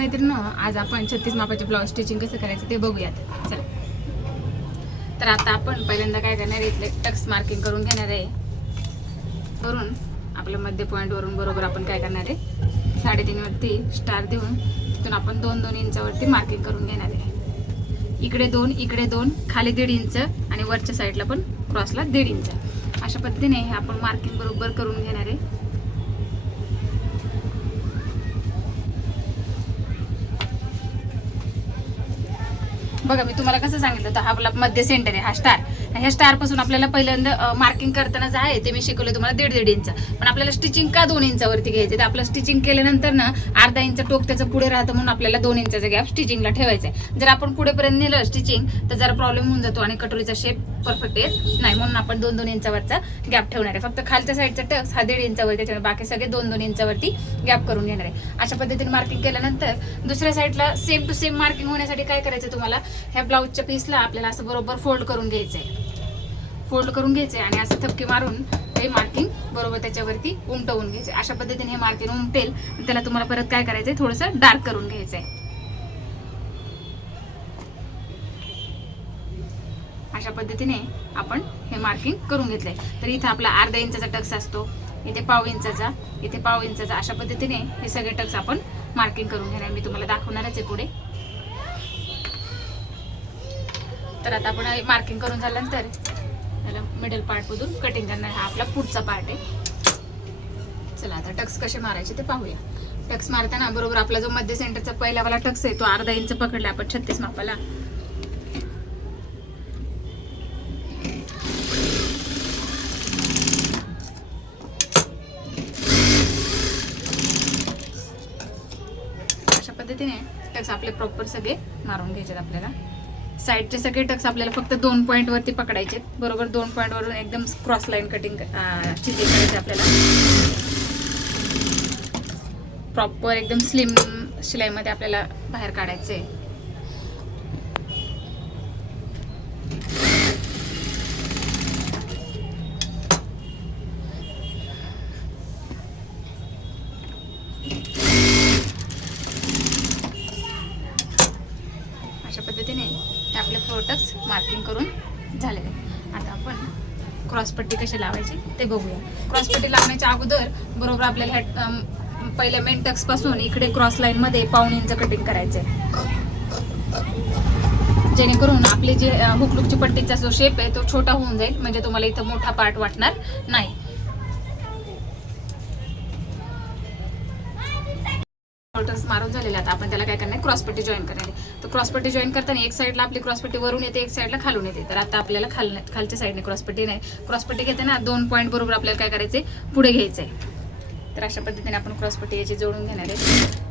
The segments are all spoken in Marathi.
मैत्रिणी आज आपण छत्तीस मापाचे ब्लाऊज स्टिचिंग कसं करायचं ते बघूयात. चला. तर आता आपण पहिल्यांदा काय करणार आहे इथले टक्स मार्किंग करून घेणार आहे. करून आपल्या मध्य पॉईंटवरून बरोबर आपण काय करणार आहे साडेतीनवरती स्टार देऊन तिथून आपण दोन दोन इंचावरती मार्किंग करून घेणार आहे. इकडे दोन इकडे दोन खाली दीड इंच आणि वरच्या साईडला पण क्रॉसला दीड इंच अशा पद्धतीने हे आपण मार्किंग बरोबर करून घेणार आहे. बघा मी तुम्हाला कसं सांगितलं होतं हा आपला मध्य सेंटर आहे हा स्टार ह्या स्टारपासून आपल्याला पहिल्यांदा मार्किंग करताना जे आहे ते मी शिकवलं तुम्हाला दीड दीड इंच. पण आपल्याला स्टिचिंग का दोन इंचावरती घ्यायचं तर आपलं स्टिचिंग केल्यानंतर ना अर्धा इंच टोक त्याचं पुढे राहतं म्हणून आपल्याला दोन इंचाचा गॅप स्टिचिंगला ठेवायचा आहे जर आपण पुढेपर्यंत नेलं स्टिचिंग तर जरा प्रॉब्लेम होऊन जातो आणि कटोरीचा शेप परफेक्ट येत नाही म्हणून आपण दोन दोन इंचावरचा गॅप ठेवणार आहे. फक्त खालच्या साईडचा टक्स हा दीड इंचावरती त्याच्यावर बाकी सगळे दोन दोन इंचावरती गॅप करून घेणार आहे. अशा पद्धतीने मार्किंग केल्यानंतर दुसऱ्या साईडला सेम टू सेम मार्किंग होण्यासाठी काय करायचं तुम्हाला? ह्या ब्लाऊजच्या पीसला आपल्याला असं बरोबर फोल्ड करून घ्यायचं आहे फोल्ड करून घ्यायचे आणि असं थपके मारून हे मार्किंग बरोबर त्याच्यावरती उमटवून घ्यायचे अशा पद्धतीने हे मार्किंग उमटेल त्याला तुम्हाला परत काय करायचंय? थोडंसं डार्क करून घ्यायचंय. अशा पद्धतीने आपण हे मार्किंग करून घेतलंय. तर इथं आपला अर्धा इंचाचा टक्स असतो इथे पाव इंचाचा इथे पाव इंचाचा अशा पद्धतीने हे सगळे टक्स आपण मार्किंग करून घेणार. मी तुम्हाला दाखवणारच आहे पुढे. तर आता आपण मार्किंग करून झाल्यानंतर त्याला मिडल पार्टमधून कटिंग करणार हा आपला पुढचा पार्ट आहे. चला आता टक्स कसे मारायचे ते पाहूया. टक्स मारताना बरोबर आपला जो मध्य सेंटरचा पहिला वाला टक्स आहे तो अर्धा इंच पकडला. आपण छत्तीस मापाला आपले प्रॉपर सगळे मारून घ्यायचे आपल्याला. साईडचे सगळे टक्स आपल्याला फक्त दोन पॉईंट वरती पकडायचे बरोबर दोन पॉईंट वरून एकदम क्रॉस लाईन कटिंग चिटिंग करायचे आपल्याला. प्रॉपर एकदम स्लिम शिलाईमध्ये आपल्याला बाहेर काढायचे आहे क्रॉसपट्टी कशी लावायची ते बघूया. क्रॉसपट्टी लावण्याच्या अगोदर बरोबर आपल्याला ह्या पहिल्या मेन टक्सपासून इकडे क्रॉस लाईन मध्ये पाऊण इंच कटिंग करायचंय. जेणेकरून आपली जे हुकलुकची पट्टीचा जो शेप आहे तो छोटा होऊन जाईल म्हणजे तुम्हाला इथं मोठा पार्ट वाटणार नाही. टक्स मारून झालेले आता आपण त्याला काय करणार क्रॉसपट्टी जॉईन करणार तर क्रॉसपट्टी जॉईन करताना एक साईडला आपली क्रॉसपट्टी वरून येते एक साईडला खालून येते. तर आता आपल्याला खाल खालच्या साईडने क्रॉसपट्टी नाही. क्रॉसपट्टी घेते ना दोन पॉईंट बरोबर आपल्याला काय करायचे पुढे घ्यायचंय. तर अशा पद्धतीने आपण क्रॉसपट्टी याची जोडून घेणार आहे.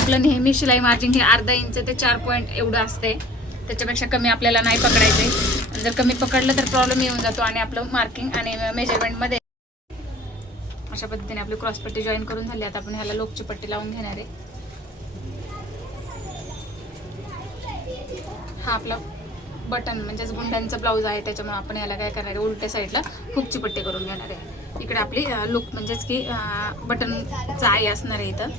आपलं नेहमी शिलाई मार्जिन हे अर्धा इंच ते चार पॉईंट एवढं असते त्याच्यापेक्षा कमी आपल्याला नाही पकडायचे जर कमी पकडलं तर प्रॉब्लेम येऊन जातो आणि आपलं मार्किंग आणि मेजरमेंटमध्ये अशा पद्धतीने आपली क्रॉसपट्टी जॉईन करून झाली. आता आपण ह्याला लोकची पट्टी लावून घेणार आहे. हा आपला बटन म्हणजेच गुंड्यांचा ब्लाऊज आहे त्याच्यामुळे आपण याला काय करणार आहे उलट्या साईडला हुकची पट्टी करून घेणार आहे. इकडे आपली लुक म्हणजेच की बटनचा आई असणार आहे इथं.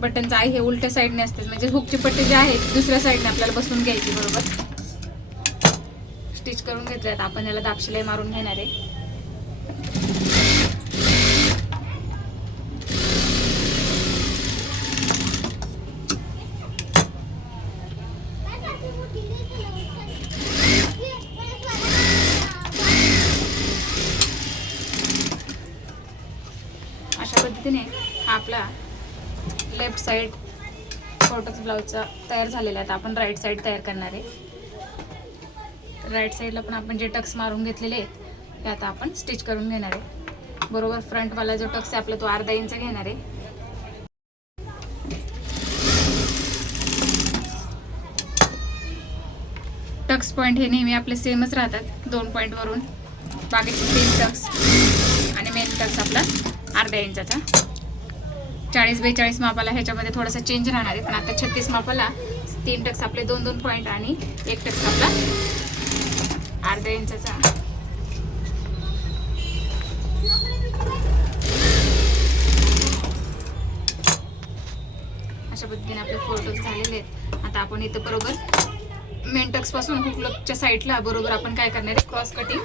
बटनचं आई हे उलट्या साईडने असते म्हणजे हुकची पट्टी जी आहे दुसऱ्या साईडने आपल्याला बसून घ्यायची बरोबर? स्टिच करून घेतले आता आपण याला दापशिलाई मारून घेणार आहे. अशा पद्धतीने हा आपला लेफ्ट साईड फोटोच ब्लाऊजचा तयार झालेला आहे. आता आपण राईट साईड तयार करणार आहे. राईट साईडला पण आपण जे टक्स मारून घेतलेले आहेत ते आता आपण स्टिच करून घेणार आहे. बरोबर फ्रंटवाला जो टक्स आहे आपला तो अर्धा इंच घेणार आहे. टक्स पॉईंट हे नेहमी आपले सेमच राहतात दोन पॉईंटवरून बाकीचे तीन टक्स आणि मेन टक्स आपला अर्ध्या इंचाचा. चाळीस बेचाळीस मापाला ह्याच्यामध्ये थोडासा चेंज राहणार आहे पण आता छत्तीस मापाला तीन टक्स आपले दोन दोन पॉईंट आणि एक टक्स आपला अर्धा इंचाचा. अशा पद्धतीने आपले फोटोज झालेले आहेत. आता आपण इथं बरोबर मेंटक्सपासून हुकलकच्या साईडला बरोबर आपण काय करणार आहे? क्रॉस कटिंग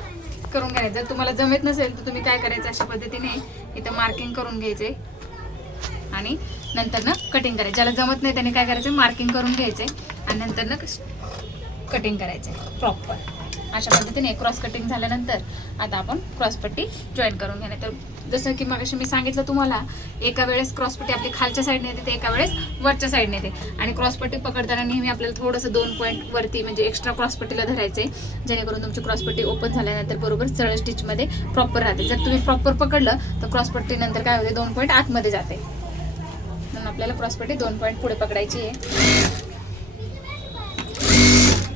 करून घ्यायचं जर तुम्हाला जमत नसेल तर तुम्ही काय करायचं? अशा पद्धतीने इथं मार्किंग करून घ्यायचे. आणि नंतर ना कटिंग करायचं. ज्याला जमत नाही त्याने काय करायचं? मार्किंग करून घ्यायचं. आणि नंतर ना कटिंग करायचं. प्रॉपर अशा पद्धतीने क्रॉस कटिंग झाल्यानंतर आता आपण क्रॉस पट्टी जॉईन करून घेणे तर जसं की मग मी सांगितलं तुम्हाला एका वेळेस क्रॉस पट्टी आपली खालच्या साईडने येते ते एका वेळेस वरच्या साईडने येते. आणि क्रॉस पट्टी पकडताना नेहमी आपल्याला थोडंसं दोन पॉईंट वरती म्हणजे एक्स्ट्रा क्रॉस पट्टीला धरायचे जेणेकरून तुमची क्रॉस पट्टी ओपन झाल्यानंतर बरोबर सरळ स्टिचमध्ये प्रॉपर राहते. जर तुम्ही प्रॉपर पकडलं तर क्रॉसपट्टी नंतर काय होते? दोन पॉईंट आतमध्ये जाते. म्हणून आपल्याला क्रॉसपट्टी दोन पॉईंट पुढे पकडायची आहे.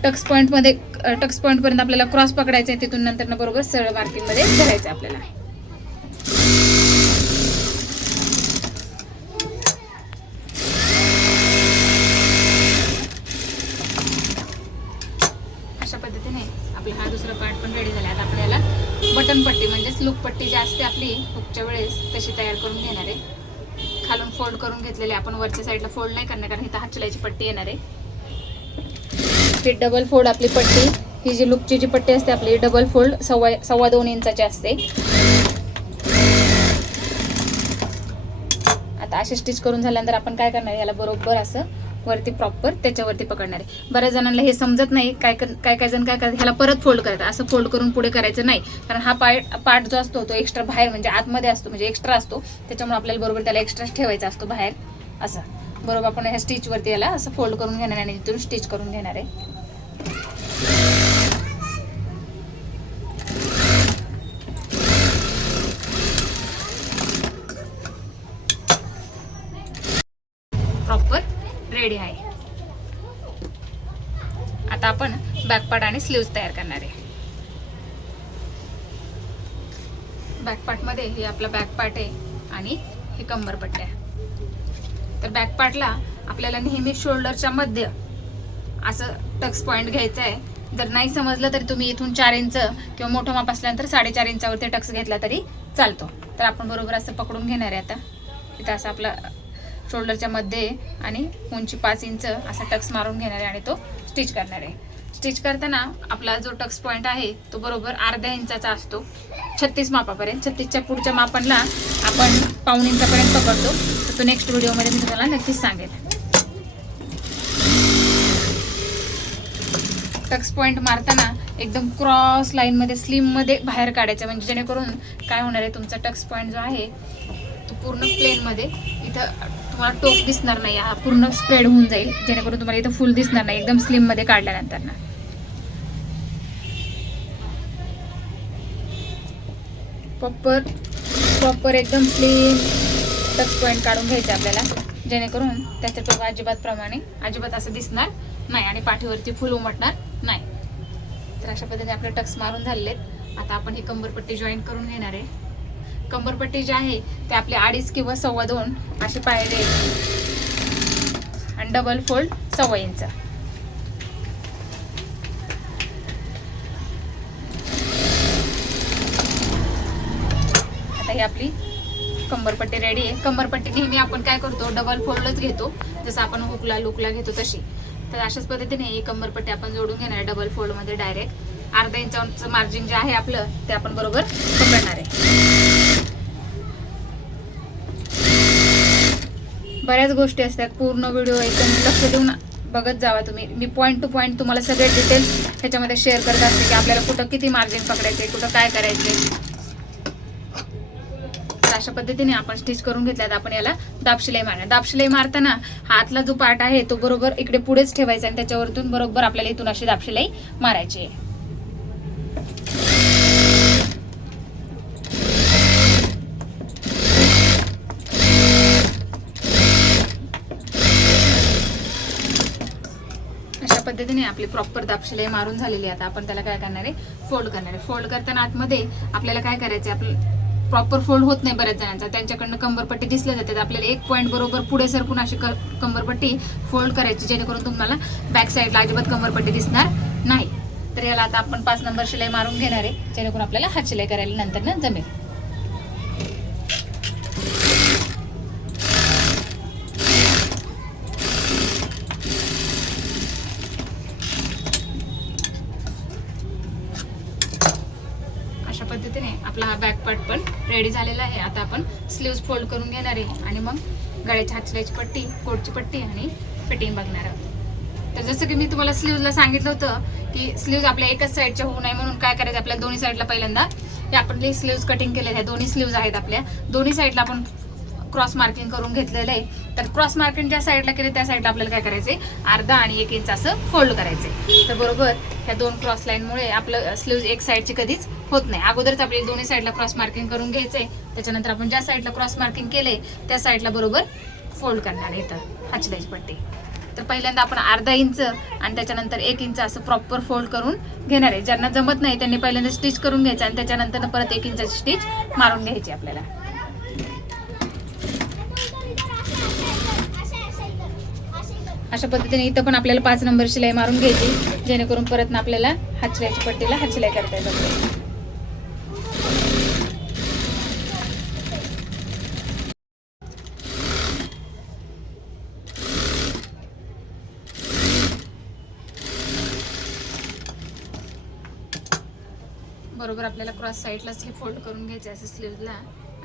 टक्स पॉईंटमध्ये टक्स पॉईंट पर्यंत आपल्याला क्रॉस पकडायचा आहे तिथून नंतर बरोबर सरळ मार्किंगमध्ये धरायचं आहे आपल्याला. अशा पद्धतीने आपला हा दुसरा पार्ट पण रेडी झाला. आता आपल्याला बटन पट्टी म्हणजेच लुक पट्टी जी असते आपली हुकच्या वेळेस तशी तयार करून घेणार आहे. खालून फोल्ड करून घेतलेली आपण वरच्या साईडला फोल्ड नाही करणार कारण इथं हात पट्टी येणार आहे. ही डबल फोल्ड आपली पट्टी. ही जी लुकची जी पट्टी असते आपली डबल फोल्ड सव्वा सव्वा दोन इंचाची असते. आता असे स्टिच करून झाल्यानंतर आपण काय करणार ह्याला याला बरोबर असं वरती प्रॉपर त्याच्यावरती पकडणार आहे. बऱ्याच जणांना हे समजत नाही काय काय काय जण काय करतात ह्याला परत फोल्ड करतात. असं फोल्ड करून पुढे करायचं नाही. कारण हा पार्ट पार्ट जो असतो तो एक्स्ट्रा बाहेर म्हणजे आतमध्ये असतो म्हणजे एक्स्ट्रा असतो. त्याच्यामुळे आपल्याला बरोबर त्याला एक्स्ट्रा ठेवायचा असतो बाहेर. असं. बरोबर आपण ह्या स्टिचवरती याला असं फोल्ड करून घेणार आहे आणि तिथून स्टिच करून घेणार आहे. प्रॉपर रेडी आहे. आता आपण बॅकपार्ट आणि स्लीव्ज तयार करणार आहे. बॅकपार्ट हे आपला बॅकपार्ट आहे आणि हे कंबरपट्ट्या तर बॅकपार्टला आपल्याला नेहमी शोल्डरच्या मध्य असं टक्स पॉईंट घ्यायचा आहे. जर नाही समजलं तरी तुम्ही इथून चार इंच किंवा मोठं माप असल्यानंतर साडेचार इंचावरती टक्स घेतला तरी चालतो. तर आपण बरोबर असं पकडून घेणार आहे आता. इथं असं आपला शोल्डरच्या मध्ये आणि उंची पाच इंच असा टक्स मारून घेणार आहे आणि तो स्टिच करणार आहे. स्टिच करताना आपला जो टक्स पॉईंट आहे तो बरोबर अर्ध्या इंचाचा असतो. छत्तीस मापापर्यंत छत्तीसच्या पुढच्या मापांना आपण पाऊण इंचापर्यंत पकडतो. तर तो नेक्स्ट व्हिडिओमध्ये मी तुम्हाला नक्कीच सांगेल टक्स पॉईंट मारताना एकदम क्रॉस लाईनमध्ये स्लिममध्ये बाहेर काढायचं. म्हणजे जेणेकरून काय होणार आहे तुमचा टक्स पॉईंट जो आहे तो पूर्ण प्लेनमध्ये इथं तुम्हाला टोक दिसणार नाही. हा पूर्ण स्प्रेड होऊन जाईल. जेणेकरून तुम्हाला इथं फुल दिसणार नाही. एकदम स्लिममध्ये काढल्यानंतर ना. प्रॉपर प्रॉपर एकदम प्लेन टच पॉईंट काढून घ्यायचा आपल्याला. जेणेकरून त्याच्या टोक अजिबात प्रमाणे अजिबात असं दिसणार नाही आणि पाठीवरती फुल उमटणार. नाही. तर अशा पद्धतीने आपले टक्स मारून झालेले आता आपण ही कंबरपट्टी जॉईन करून घेणार आहे. कंबरपट्टी जी आहे ते आपले अडीच किंवा सव्वा दोन असे पायरे आणि डबल फोल्ड सव्वा इंच आता ही आपली कंबरपट्टी रेडी आहे. कंबरपट्टी नेहमी आपण काय करतो? डबल फोल्डच घेतो. जसं आपण हुकला लुकला घेतो तशी. तर अशाच पद्धतीने ही कंबरपट्टी आपण जोडून घेणार आहे डबल फोल्डमध्ये डायरेक्ट अर्धा इंचाचं मार्जिन जे आहे आपलं ते आपण बरोबर पकडणार आहे. बऱ्याच गोष्टी असतात. पूर्ण व्हिडिओ एकदम लक्ष देऊन बघत जावा तुम्ही. मी पॉईंट टू पॉईंट तुम्हाला सगळे डिटेल्स ह्याच्यामध्ये शेअर करत असते की आपल्याला कुठं किती मार्जिन पकडायचे कुठं काय करायचे अशा पद्धतीने आपण स्टिच करून घेतल्यात. आपण याला दाबशिलाई मारणार. दाबशिलाई मारताना हा आतला जो पार्ट आहे तो बरोबर इकडे पुढेच ठेवायचा आणि त्याच्यावरतून बरोबर आपल्याला इथून अशी दाबशिलाई मारायची आहे. अशा पद्धतीने आपली प्रॉपर दापशिलाई मारून झालेली आहे. आता आपण त्याला काय करणार आहे? फोल्ड करणार आहे. फोल्ड करताना आतमध्ये आपल्याला काय करायचं आहे आपलं प्रॉपर फोल्ड होत नाही बऱ्याच जणांचा. त्यांच्याकडनं कंबरपट्टी दिसल्या जाते तर आपल्याला एक पॉईंट बरोबर पुढे सरकून अशी क- कंबरपट्टी फोल्ड करायची जेणेकरून तुम्हाला बॅक साईडला अजिबात कंबरपट्टी दिसणार नाही. तर याला आता आपण पाच नंबर शिलाई मारून घेणार आहे. जेणेकरून आपल्याला हात शिलाई करायला नंतर ना जमेल अशा पद्धतीने आपला हा बॅक पार्ट पण रेडी झालेला आहे. आता आपण स्लीव्स फोल्ड करून घेणार आहे. आणि मग गळ्याची हातल्याची पट्टी कोटची पट्टी आणि फिटिंग बघणार आहोत. तर जसं की मी तुम्हाला स्लीव्जला सांगितलं होतं की स्लीव्ज आपल्या एकच साईडच्या होऊ नये म्हणून काय करायचं? आपल्याला दोन्ही साईडला पहिल्यांदा हे आपण जे स्लीव्ज कटिंग केलेले आहे दोन्ही स्लीव्ज आहेत आपल्या. दोन्ही साईडला आपण क्रॉस मार्किंग करून घेतलेलं आहे. तर क्रॉस मार्किंग ज्या साईडला केले त्या साईडला आपल्याला काय करायचे अर्धा आणि एक इंच असं फोल्ड करायचे तर बरोबर ह्या दोन क्रॉस लाईनमुळे आपलं स्लीव एक साईडची कधीच होत नाही. अगोदरच आपल्याला दोन्ही साईडला क्रॉस मार्किंग करून घ्यायचंय. त्याच्यानंतर आपण ज्या साईडला क्रॉस मार्किंग केले त्या साईडला बरोबर फोल्ड करणार आहे इथं पट्टी तर पहिल्यांदा आपण अर्धा इंच आणि त्याच्यानंतर एक इंच असं प्रॉपर फोल्ड करून घेणार आहे. ज्यांना जमत नाही त्यांनी पहिल्यांदा स्टिच करून घ्यायचं आणि त्याच्यानंतर परत एक इंचाची स्टिच मारून घ्यायची आपल्याला. अशा पद्धतीने इथं पण आपल्याला पाच नंबर शिलाई मारून घ्यायची जेणेकरून परत ना आपल्याला हाचल्याची पट्टीला हाचलाई करता येतात बरोबर आपल्याला क्रॉस साईडलाच हे फोल्ड करून घ्यायचे असं स्लीवला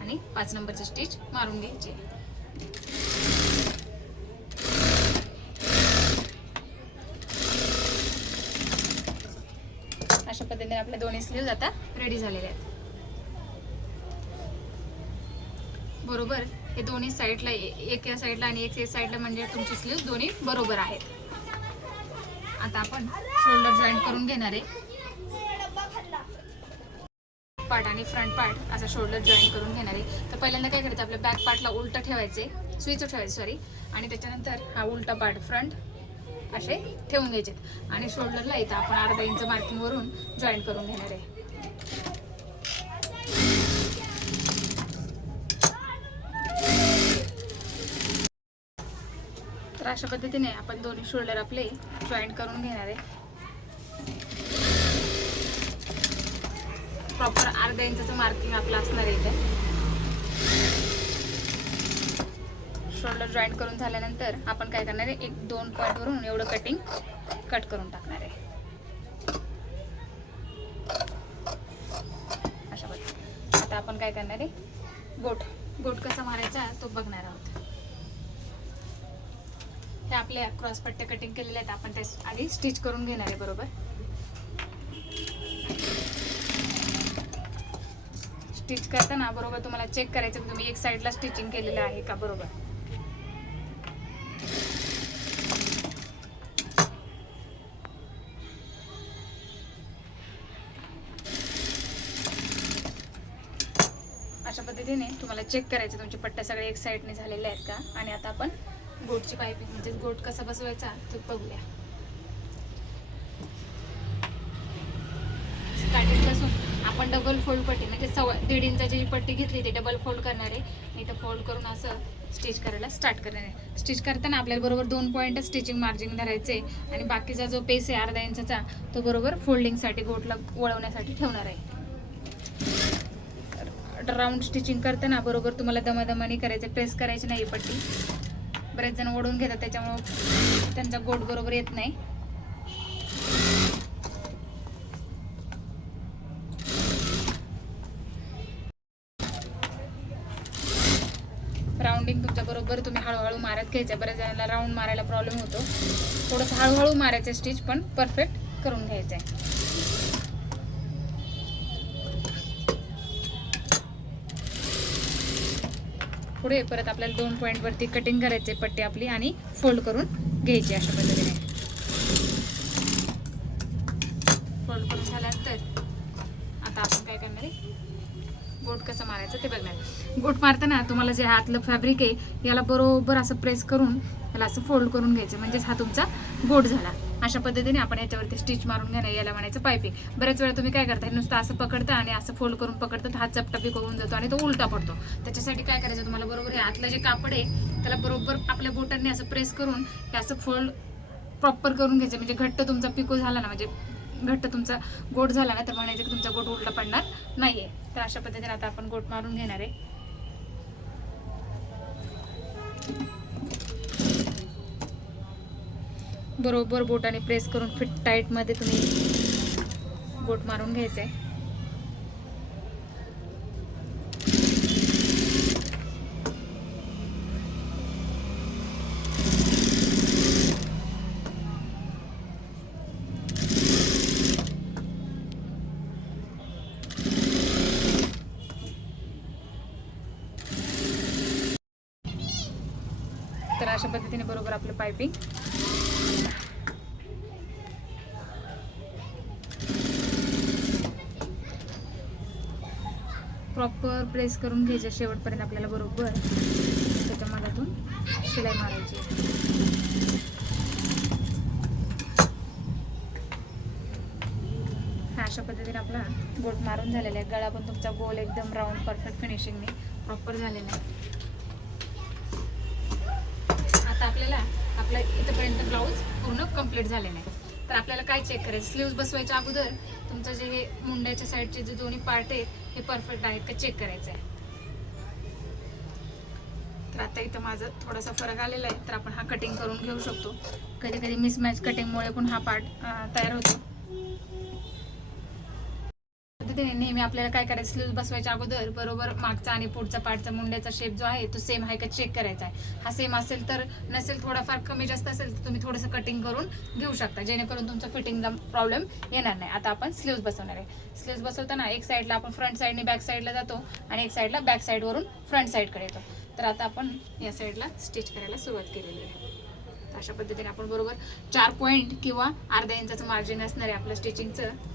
आणि पाच नंबरची स्टिच मारून घ्यायची. अशा पद्धतीने आपल्या दोन्ही स्लीव्ज आता रेडी झालेले आहेत. बरोबर? हे दोन्ही साईडला एक या साईडला आणि एक या साईडला म्हणजे तुमची स्लीव्ह दोन्ही बरोबर आहेत. आता आपण शोल्डर जॉईंट करून घेणार आहे. पार्ट आणि फ्रंट पार्ट असा शोल्डर जॉईन करून घेणार आहे. तर पहिल्यांदा काय करायचं? आपल्या बॅक पार्टला उलटं ठेवायचे स्विच ठेवायचे सॉरी आणि त्याच्यानंतर हा उलटा पार्ट फ्रंट असे ठेवून घ्यायचे आणि शोल्डरला इथं आपण अर्धा इंच मार्किंग वरून जॉईन करून घेणार आहे. तर अशा पद्धतीने आपण दोन्ही शोल्डर आपले जॉईंट करून घेणार आहे. प्रॉपर अर्धा इंचाचं मार्किंग आपलं असणार आहे इथे. शोल्डर जॉईंट करून झाल्यानंतर आपण काय करणार आहे? एक दोन पॉईंट वरून एवढं कटिंग कट करून टाकणार आहे. अशा पद्धतीने. आता आपण काय करणार आहे? गोट गोट कसा मारायचा तो बघणार आहोत. हे आपल्या क्रॉस पट्ट्या कटिंग केलेल्या आहेत. आपण ते आधी स्टिच करून घेणार आहे बरोबर? स्टिच करताना बरोबर तुम्हाला चेक करायचं की तुम्ही एक साईडला स्टिचिंग केलेलं आहे का? बरोबर. पद्धतीने तुम्हाला चेक करायचं तुमचे पट्ट्या सगळे एक साईडने झालेले आहेत का? आणि आता आपण गोटची पाईपिंग म्हणजे गोट कसा बसवायचा तो बघूया. स्टार्टिंग आपण डबल फोल्ड पट्टी म्हणजे सव्वा दीड इंचाची जी पट्टी घेतली ती डबल फोल्ड करणार आहे. इथं फोल्ड करून असं स्टिच करायला स्टार्ट करणार आहे. स्टिच करताना आपल्याला बरोबर दोन पॉईंट स्टिचिंग मार्जिन धरायचे आणि बाकीचा जो पेस आहे अर्धा इंचाचा तो बरोबर फोल्डिंगसाठी गोटला वळवण्यासाठी ठेवणार आहे. राऊंड स्टिचिंग करताना बरोबर तुम्हाला दमादमाने करायचं प्रेस करायची नाही पट्टी. बरेच जण ओढून घेतात त्याच्यामुळं त्यांचा गोट बरोबर येत नाही. राऊंडिंग तुमच्या बरोबर तुम्ही हळूहळू मारत घ्यायचं. बऱ्याच जणांना राऊंड मारायला प्रॉब्लेम होतो. थोडंसं हळूहळू मारायचं स्टिच पण परफेक्ट करून घ्यायचं आहे पुढे परत आपल्याला दोन पॉईंटवरती कटिंग करायचे पट्टी आपली आणि फोल्ड करून घ्यायची अशा पद्धतीने. फोल्ड करून झाल्यानंतर आता आपण काय करणार आहे? गोट कसं मारायचं ते बघणार गोट मारताना तुम्हाला जे हातलं फॅब्रिक आहे याला बरोबर असं प्रेस करून याला असं फोल्ड करून घ्यायचं. म्हणजेच हा तुमचा गोट झाला. अशा पद्धतीने आपण याच्यावरती स्टिच मारून घेणं याला म्हणायचं पायपिंग बऱ्याच वेळा तुम्ही काय करता नुसतं असं पकडता आणि असं फोल्ड करून पकडता हात चपटपी करून होऊन जातो आणि तो उलटा पडतो. त्याच्यासाठी काय करायचं तुम्हाला? बरोबर हे आतलं जे कापड आहे त्याला बरोबर आपल्या बोटांनी असं प्रेस करून हे असं फोल्ड प्रॉपर करून घ्यायचं. म्हणजे घट्ट तुमचा पिको झाला ना म्हणजे घट्ट तुमचा गोट झाला ना तर म्हणायचं की तुमचा गोट उलटा पडणार नाहीये. तर अशा पद्धतीने आता आपण गोट मारून घेणार आहे. बरोबर बोटाने प्रेस करून फिट टाईटमध्ये तुम्ही बोट मारून घ्यायचं आहे तर अशा पद्धतीने बरोबर आपलं पायपिंग प्रॉपर प्रेस करून घ्यायचं शेवटपर्यंत आपल्याला बरोबर. त्याच्या मधातून शिलाई मारायची. हा अशा पद्धतीने आपला बोट मारून झालेला आहे. गळा पण तुमचा गोल एकदम राऊंड परफेक्ट फिनिशिंगने प्रॉपर झालेला आहे. आता आपल्याला आपला इथंपर्यंत ब्लाऊज पूर्ण कंप्लीट झालेला आहे. तर आपल्याला काय चेक करायचं? स्लीव्ज बसवायच्या अगोदर तुमचं जे हे मुंड्याच्या साईडचे जे दोन्ही पार्ट आहेत हे परफेक्ट आहेत का चेक करायचं आहे. तर आता इथं माझं थोडासा फरक आलेला आहे तर आपण हा कटिंग करून घेऊ शकतो. कधी कधी मिसमॅच कटिंगमुळे पण हा पार्ट तयार होतो. पद्धतीने नेहमी आपल्याला काय करायचं? स्लीव्ह बसवायच्या अगोदर बरोबर मागचा आणि पुढचा पाठचा मुंड्याचा शेप जो आहे तो सेम आहे का चेक करायचा आहे. हा सेम असेल तर नसेल थोडाफार कमी जास्त असेल तर तुम्ही थोडंसं कटिंग करून घेऊ शकता. जेणेकरून तुमचं फिटिंगला प्रॉब्लेम येणार नाही. आता आपण स्लीव्ह बसवणार आहे. स्लीव्ह बसवताना एक साईडला आपण फ्रंट साईडने बॅक साईडला जातो आणि एक साईडला बॅक साईडवरून फ्रंट साईडकडे येतो. तर आता आपण या साईडला स्टिच करायला सुरुवात केलेली आहे. अशा पद्धतीने आपण बरोबर चार पॉईंट किंवा अर्धा इंचाचं मार्जिन असणार आहे आपलं स्टिचिंगचं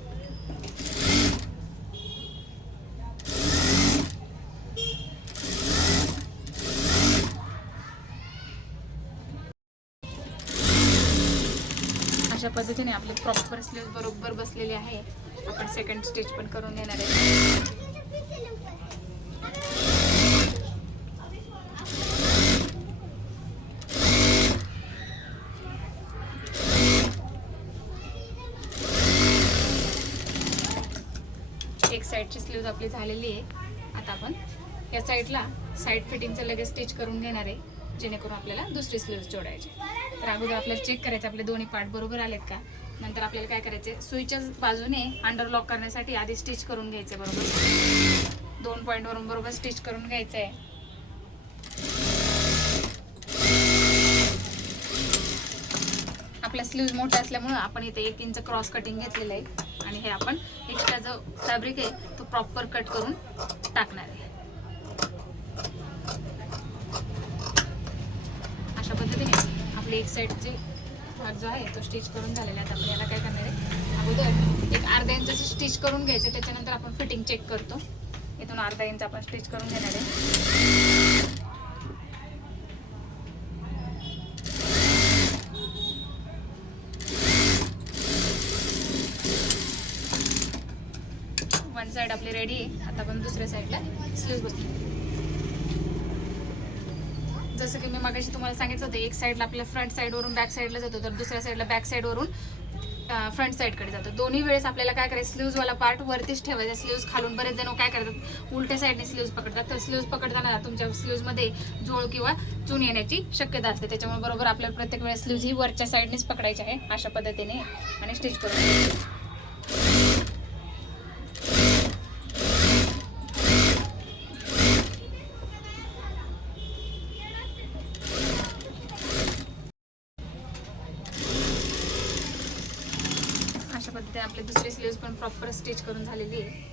पद्धतीने आपले प्रॉपर स्लीव्ह बरोबर बसलेले आहे आपण सेकंड स्टिच पण करून देणार आहे. एक साईडची स्लीव्ह आपली झालेली आहे. आता आपण या साईडला साईड फिटिंगचं लगेच स्टिच करून घेणार आहे जेणेकरून आपल्याला दुसरी स्लीव्ह जोडायची. तर अगोदर आपल्याला चेक करायचं आपले दोन्ही पार्ट बरोबर आलेत का? नंतर आपल्याला काय करायचे सुईच्या बाजूने अंडरलॉक करण्यासाठी आधी स्टिच करून घ्यायचं बरोबर? दोन पॉईंटवरून बरोबर स्टिच करून घ्यायचं आहे आपला स्लीव्ह मोठा असल्यामुळं आपण इथे एक इंच क्रॉस कटिंग घेतलेलं आहे. आणि हे आपण एक्स्ट्रा जो फॅब्रिक आहे तो प्रॉपर कट करून टाकणार आहे अशा पद्धतीने आपली एक साईडचे भाग जो आहे तो स्टिच करून झालेला आहे. आपण याला काय करणार आहे? अगोदर एक अर्धा इंच स्टिच करून घ्यायचं. त्याच्यानंतर आपण फिटिंग चेक करतो. इथून अर्धा इंच आपण स्टिच करून घेणार आहे. वन साईड आपली रेडी आहे. आता आपण दुसऱ्या साईडला स्लीव बसतो जसं की मी मगाशी तुम्हाला सांगितलं होतं एक साईडला आपल्या फ्रंट साईडवरून बॅक साईडला जातो तर दुसऱ्या साईडला बॅक साईडवरून फ्रंट साईडकडे जातो. दोन्ही वेळेस आपल्याला काय करायचं स्लीव्जवाला पार्ट वरतीच ठेवायचा. स्लीव्ज खालून बरेच जण काय करतात उलट्या साईडने स्लीव्ज पकडतात. तर स्लीव्ज पकडताना तुमच्या स्लीव्जमध्ये झोळ किंवा चून येण्याची शक्यता असते. त्याच्यामुळे बरोबर आपल्याला प्रत्येक वेळेस स्लीव्ज ही वरच्या साईडनेच पकडायची आहे अशा पद्धतीने आणि स्टिच करून घ्यायची. अशा पद्धतीने आपले दुसरे स्लीव्स पण प्रॉपर स्टिच करून झालेली आहे.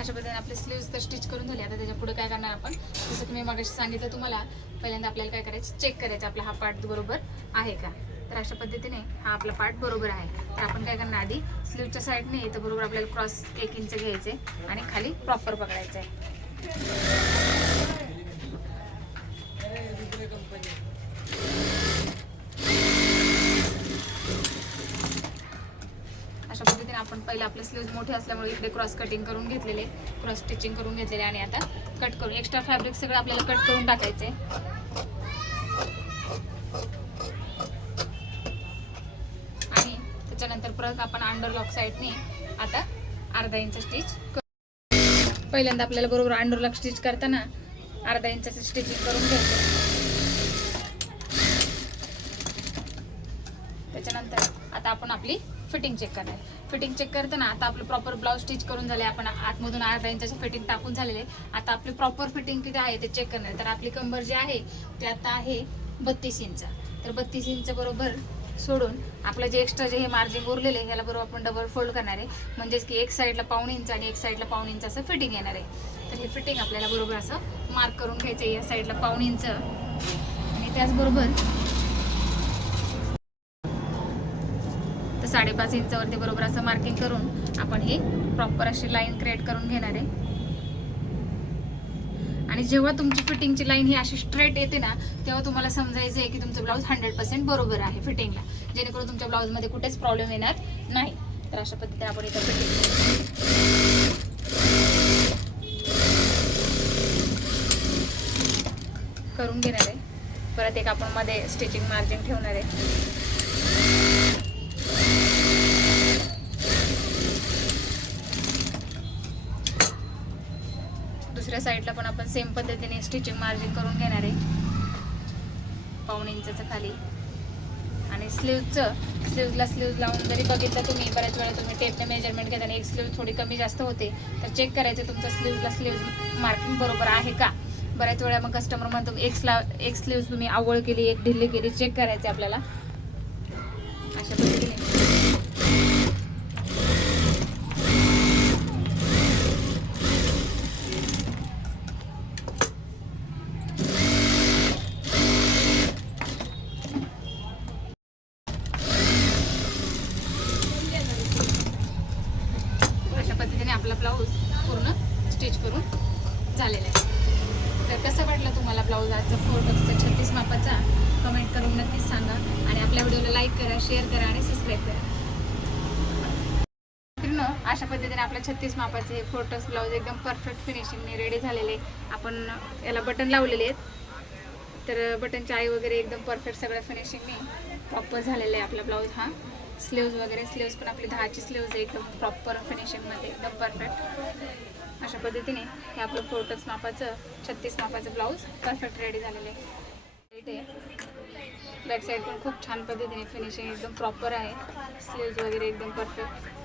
अशा पद्धतीने आपले स्लीव्स तर स्टिच करून झाले. आता त्याच्या पुढे काय करणार आपण? जसं की मी मागाशी सांगितलं तुम्हाला पहिल्यांदा आपल्याला काय करायचं? चेक करायचं आपला हा पार्ट बरोबर आहे का? तर अशा पद्धतीने हा आपला पार्ट बरोबर आहे. तर आपण काय करणार आधी? स्लीवच्या साईडने तर बरोबर आपल्याला क्रॉस एक इंच घ्यायचे आणि खाली प्रॉपर पकडायचं आहे अशा पद्धतीने आपण पहिले आपले स्लीव्ज मोठे असल्यामुळे इकडे क्रॉस कटिंग करून घेतलेले क्रॉस स्टिचिंग करून घेतलेले आणि आता कट करून एक्स्ट्रा फॅब्रिक सगळं आपल्याला कट करून टाकायचे त्याच्यानंतर परत आपण अंडरलॉक साईडने आता अर्धा इंच स्टिच पहिल्यांदा आपल्याला बरोबर अंडरलॉक स्टिच करताना अर्धा इंचाचं स्टिचिंग करून घ्यायचं. त्याच्यानंतर आता आपण आपली फिटिंग चेक करणार फिटिंग चेक करताना आता आपलं प्रॉपर ब्लाऊज स्टिच करून झाले आपण आतमधून अर्धा इंचाची फिटिंग टाकून झालेले आता आपली प्रॉपर फिटिंग किती आहे ते चेक करणार तर आपली कंबर जी आहे ते आता आहे बत्तीस इंच तर बत्तीस इंच बरोबर सोडून आपलं जे एक्स्ट्रा जे हे मार्जिन उरलेले आहे ह्याला बरोबर आपण डबल फोल्ड करणार आहे. म्हणजेच की एक साईडला पाऊण इंच आणि एक साईडला पाऊण इंच असं फिटिंग येणार आहे. तर हे फिटिंग आपल्याला बरोबर असं मार्क करून घ्यायचं आहे या साईडला पाऊण इंच आणि त्याचबरोबर तर साडेपाच इंचावरती बरोबर असं मार्किंग करून आपण हे प्रॉपर अशी लाईन क्रिएट करून घेणार आहे. आणि जेव्हा तुमची फिटिंगची लाईन ही अशी स्ट्रेट येते ना तेव्हा तुम्हाला समजायचं आहे की तुमचं ब्लाऊज हंड्रेड पर्सेंट बरोबर आहे फिटिंगला. जेणेकरून तुमच्या ब्लाऊजमध्ये कुठेच प्रॉब्लेम येणार नाही. तर अशा पद्धतीने आपण इथं फिटिंग करून घेणार आहे. परत एक आपण मध्ये स्टिचिंग मार्जिन ठेवणार आहे. दुसऱ्या साईडला पण आपण सेम पद्धतीने स्टिचिंग मार्जिन करून घेणार आहे. पाऊण इंचाचं खाली. आणि स्लीवचं स्लीवला स्लीव लावून जरी बघितलं तुम्ही बऱ्याच वेळा तुम्ही टेपने मेजरमेंट घेताना एक स्लीव थोडी कमी जास्त होते तर चेक करायचं तुमचं स्लीवला स्लीव मार्किंग बरोबर आहे का? बऱ्याच वेळा मग कस्टमर म्हणतो एक स्ला एक स्लीव तुम्ही आवळ केली एक ढिल्ली केली. चेक करायचे आपल्याला. अशा पद्धतीने. पूर्ण स्टिच करून झालेलं आहे. तर कसं वाटलं तुम्हाला ब्लाऊज आजचा फोटोचा छत्तीस मापाचा? कमेंट करून नक्कीच सांगा आणि आपल्या व्हिडिओला लाईक करा शेअर करा आणि सबस्क्राईब करा. अशा पद्धतीने आपल्या छत्तीस मापाचे हे फोटोस ब्लाऊज एकदम परफेक्ट फिनिशिंगने रेडी झालेले आपण याला बटन लावलेले आहेत. तर बटनची आई वगैरे एकदम परफेक्ट सगळ्या फिनिशिंगने प्रॉपर झालेलं आहे आपला ब्लाऊज हा. स्लीव्ज वगैरे स्लीव्ज पण आपली दहाची स्लीव्ज आहे एकदम प्रॉपर फिनिशिंगमध्ये एकदम परफेक्ट अशा पद्धतीने हे आपलं फोटोच मापाचं छत्तीस मापाचं ब्लाऊज परफेक्ट रेडी झालेलं आहे. बॅक साईड पण खूप छान पद्धतीने फिनिशिंग एकदम प्रॉपर आहे. स्लीव्ज वगैरे एकदम परफेक्ट